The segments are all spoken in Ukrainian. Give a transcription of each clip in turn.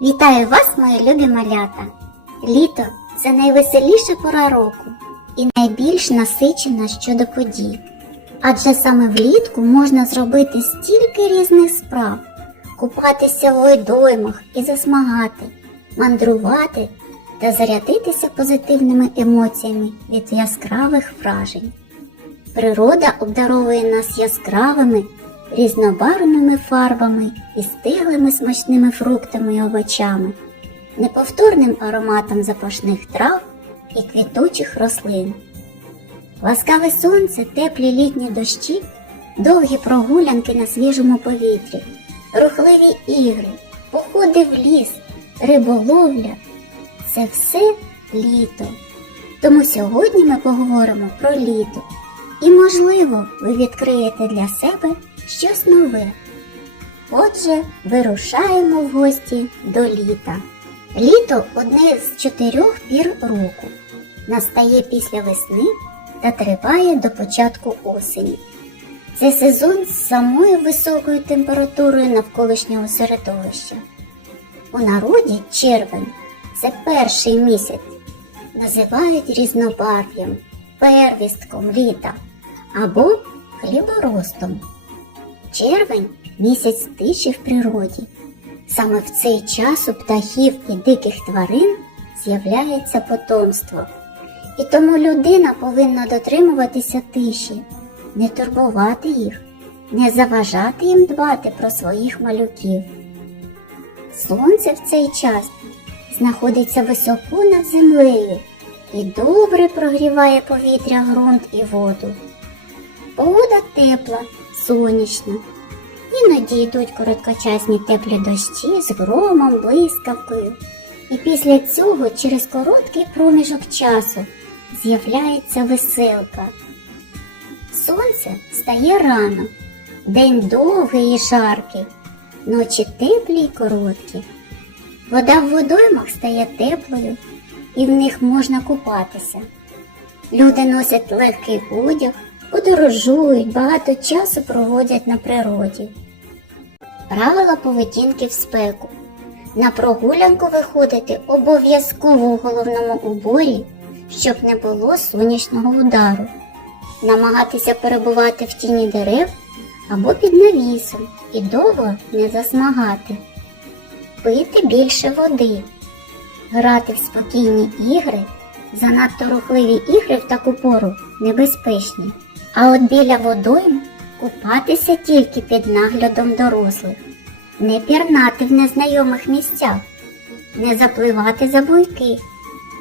Вітаю вас, мої любі малята! Літо це найвеселіша пора року і найбільш насичена щодо подій. Адже саме влітку можна зробити стільки різних справ, купатися в водоймах і засмагати, мандрувати та зарядитися позитивними емоціями від яскравих вражень. Природа обдаровує нас яскравими, різнобарвними фарбами і стиглими смачними фруктами і овочами, неповторним ароматом запашних трав і квітучих рослин. Ласкаве сонце, теплі літні дощі, довгі прогулянки на свіжому повітрі, рухливі ігри, походи в ліс, риболовля це все літо. Тому сьогодні ми поговоримо про літо. І, можливо, ви відкриєте для себе щось нове. Отже, вирушаємо в гості до літа. Літо одне з чотирьох пір року. Настає після весни та триває до початку осені. Це сезон з самою високою температурою навколишнього середовища. У народі червень це перший місяць. Називають різнобарв'ям, первістком літа або хліборостом. Червень місяць тиші в природі. Саме в цей час у птахів і диких тварин з'являється потомство. І тому людина повинна дотримуватися тиші, не турбувати їх, не заважати їм дбати про своїх малюків. Сонце в цей час знаходиться високо над землею і добре прогріває повітря, ґрунт і воду. Погода тепла, сонячна. Іноді йдуть короткочасні теплі дощі з громом, блискавкою. І після цього через короткий проміжок часу з'являється веселка. Сонце стає рано, день довгий і жаркий, ночі теплі й короткі. Вода в водоймах стає теплою, і в них можна купатися. Люди носять легкий одяг, подорожують, багато часу проводять на природі. Правила поведінки в спеку. На прогулянку виходити обов'язково у головному уборі, щоб не було сонячного удару. Намагатися перебувати в тіні дерев або під навісом і довго не засмагати. Пити більше води. Грати в спокійні ігри, занадто рухливі ігри в таку пору небезпечні. А от біля водойм купатися тільки під наглядом дорослих, не пірнати в незнайомих місцях, не запливати за буйки,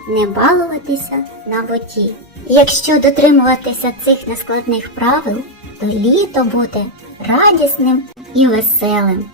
не балуватися на воді. Якщо дотримуватися цих нескладних правил, то літо буде радісним і веселим.